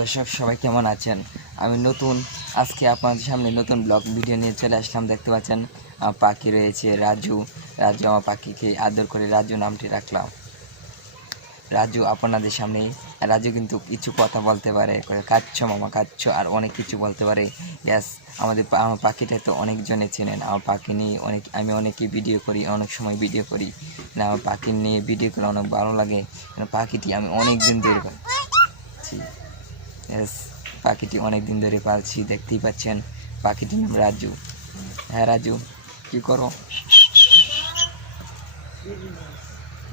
দর্শক সবাই কেমন আছেন? আমি আজকে আপনাদের সামনে নতুন ব্লগ ভিডিও নিয়ে চলে আসলাম। দেখতে পাচ্ছেন আমার পাখি রয়েছে রাজু। আমার পাখিকে আদর করে রাজু নামটি রাখলাম। রাজু আপনাদের সামনে। রাজু কিন্তু কিছু কথা বলতে পারে, কাচ্ছ মামা কাচ্ছ, আর অনেক কিছু বলতে পারে। গ্যাস আমার পাখিটা তো অনেকজনে চেনেন। আমার পাখি নিয়ে আমি অনেকে ভিডিও করি, অনেক সময় ভিডিও করি না। আমার পাখি নিয়ে ভিডিও করে অনেক ভালো লাগে। পাখিটি আমি অনেক দিন ধরে পাচ্ছি। পাখিটি অনেক দিন ধরে পালছি, দেখতেই পাচ্ছেন। পাখিটির নাম রাজু। হ্যাঁ রাজু, কি করো?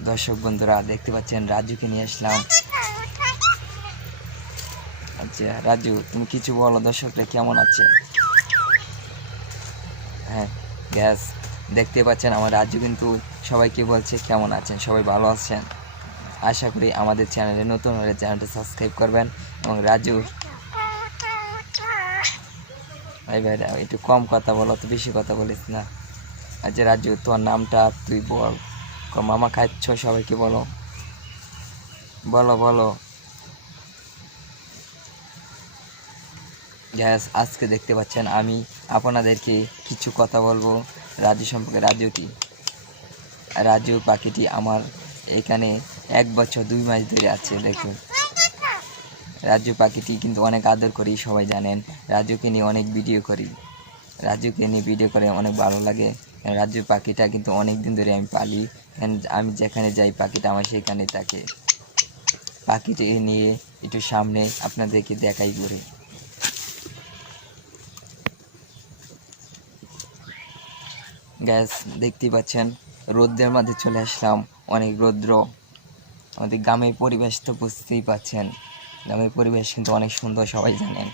দর্শক বন্ধুরা দেখতে পাচ্ছেন রাজুকে নিয়ে আসলাম। আচ্ছা রাজু, তুমি কিছু বলো, দর্শকরা কেমন আছে? হ্যাঁ গ্যাস, দেখতে পাচ্ছেন আমার রাজু কিন্তু সবাইকে বলছে কেমন আছেন, সবাই ভালো আছেন। আশা করি আমাদের চ্যানেলে নতুন হলে চ্যানেলটা সাবস্ক্রাইব করবেন। এবং রাজু ভাই একটু কম কথা বলো, তো বেশি কথা বলিস না। আচ্ছা রাজু, তোর নামটা তুই বল। মামা খাচ্ছ, সবাইকে বলো, বলো বলো। গ্যাস, আজকে দেখতে পাচ্ছেন আমি আপনাদেরকে কিছু কথা বলবো রাজু সম্পর্কে। রাজু পাখিটি আমার এখানে 1 বছর 2 মাস ধরে আছে। দেখুন রাজু পাখিটি কিন্তু অনেক আদর করি, সবাই জানেন। রাজুকে নিয়ে অনেক ভিডিও করি, রাজুকে নিয়ে ভিডিও করে অনেক ভালো লাগে। রাজু পাখিটা কিন্তু অনেক দিন ধরে আমি পালি। আমি যেখানে যাই পাখিটা আমার সেখানে থাকে। পাখিটি নিয়ে একটু সামনে আপনাদেরকে দেখাই ঘুরে। গ্যাস, দেখতেই পাচ্ছেন রৌদ্রের মধ্যে চলে আসলাম। অনেক রৌদ্র। আমাদের গ্রামের পরিবেশ তো বুঝতেই পাচ্ছেন, গ্রামের পরিবেশ কিন্তু অনেক সুন্দর, সবাই জানেন।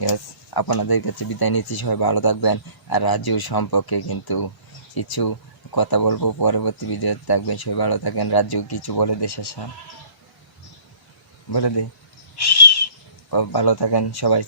গ্যাস, আপনাদের কাছে বিদায় নিচ্ছি, সবাই ভালো থাকবেন। আর রাজু সম্পর্কে কিন্তু কিছু কথা বলবো পরবর্তী ভিডিওতে, থাকবেন। সবাই ভালো থাকেন। রাজু কিছু বলে দে, শেষা বলে দে। ভালো থাকেন সবাই।